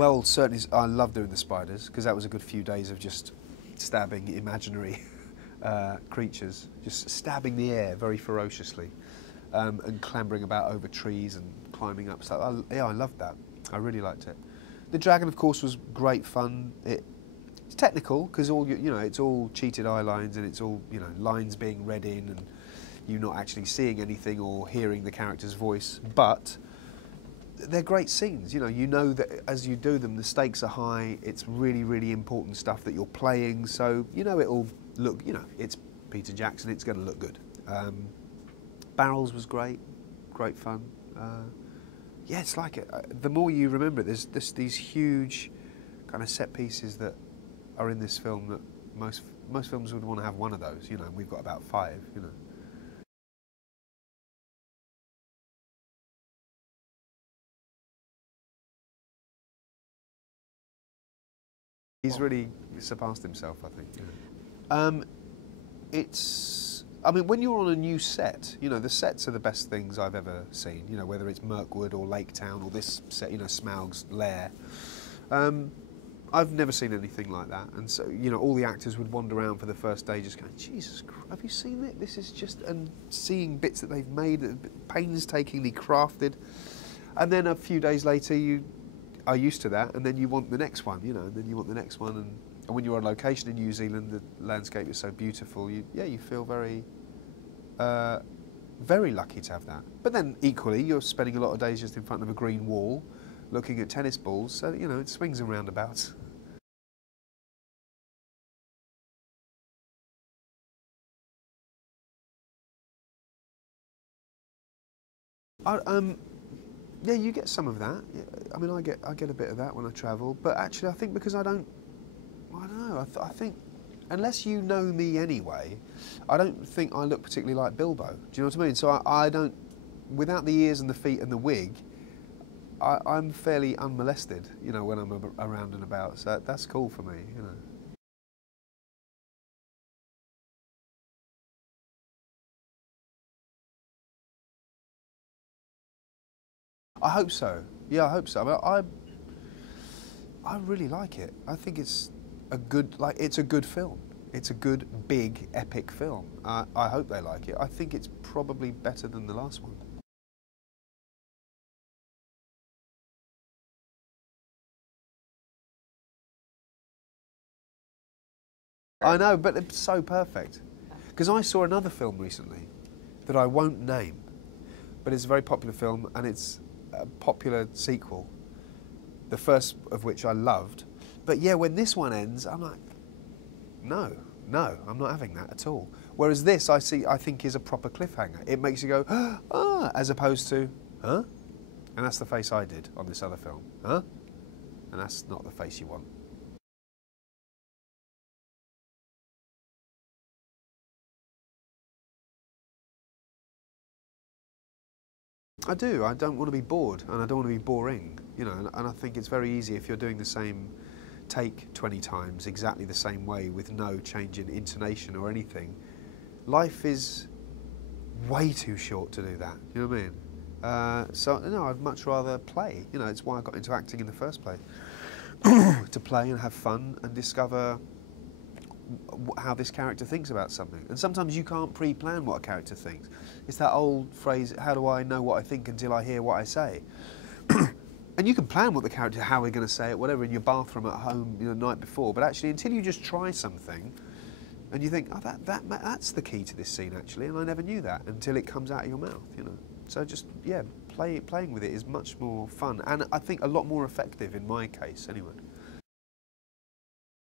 Well, certainly, I love doing the spiders, because that was a good few days of just stabbing imaginary creatures, just stabbing the air very ferociously, and clambering about over trees and climbing up stuff. Yeah, I loved that. I really liked it. The dragon, of course, was great fun. It's technical, because it's all cheated eye lines, and it's all, lines being read in, and you not actually seeing anything or hearing the character's voice, but they're great scenes. You know that as you do them, the stakes are high. It's really, really important stuff that you're playing. So it'll look. It's Peter Jackson. It's going to look good. Barrels was great fun. Yeah, it's like the more you remember it, there's these huge kind of set pieces that are in this film that most films would want to have one of those. We've got about 5. He's really surpassed himself, I think. When you're on a new set, the sets are the best things I've ever seen. Whether it's Mirkwood or Lake Town or this set, Smaug's lair. I've never seen anything like that, and so all the actors would wander around for the first day, just going, "Jesus Christ, have you seen it? This is just..." and seeing bits that they've made, painstakingly crafted, and then a few days later you are used to that, and then you want the next one, and then you want the next one, and when you're on location in New Zealand, the landscape is so beautiful. You feel very, very lucky to have that. But then equally, you're spending a lot of days just in front of a green wall, looking at tennis balls. So it swings and roundabouts. Yeah, you get some of that. Yeah, I get a bit of that when I travel. But actually, I think because I don't know. I think unless you know me anyway, I don't think I look particularly like Bilbo. Do you know what I mean? So I don't, without the ears and the feet and the wig, I'm fairly unmolested. When I'm around and about. So that's cool for me. I hope so. Yeah, I hope so. I really like it. I think it's a good film. It's a good, big, epic film. I hope they like it. I think it's probably better than the last one. I know, but it's so perfect. Because I saw another film recently that I won't name, but it's a very popular film, and it's a popular sequel, the first of which I loved. But yeah, when this one ends, I'm like, no, I'm not having that at all. Whereas this, I think is a proper cliffhanger. It makes you go, ah, as opposed to, huh? And that's the face I did on this other film, huh? And that's not the face you want. I do. I don't want to be bored, and I don't want to be boring, and I think it's very easy if you're doing the same take 20 times exactly the same way with no change in intonation or anything. Life is way too short to do that, you know what I mean? So, no, I'd much rather play. It's why I got into acting in the first place. To play and have fun and discover how this character thinks about something. And sometimes you can't pre-plan what a character thinks. It's that old phrase, how do I know what I think until I hear what I say? And you can plan what the character, how we're going to say it, whatever, in your bathroom at home, the night before. But actually, until you just try something, and you think, oh, that's the key to this scene, actually, and I never knew that until it comes out of your mouth, So just, yeah, playing with it is much more fun, and I think a lot more effective in my case, anyway.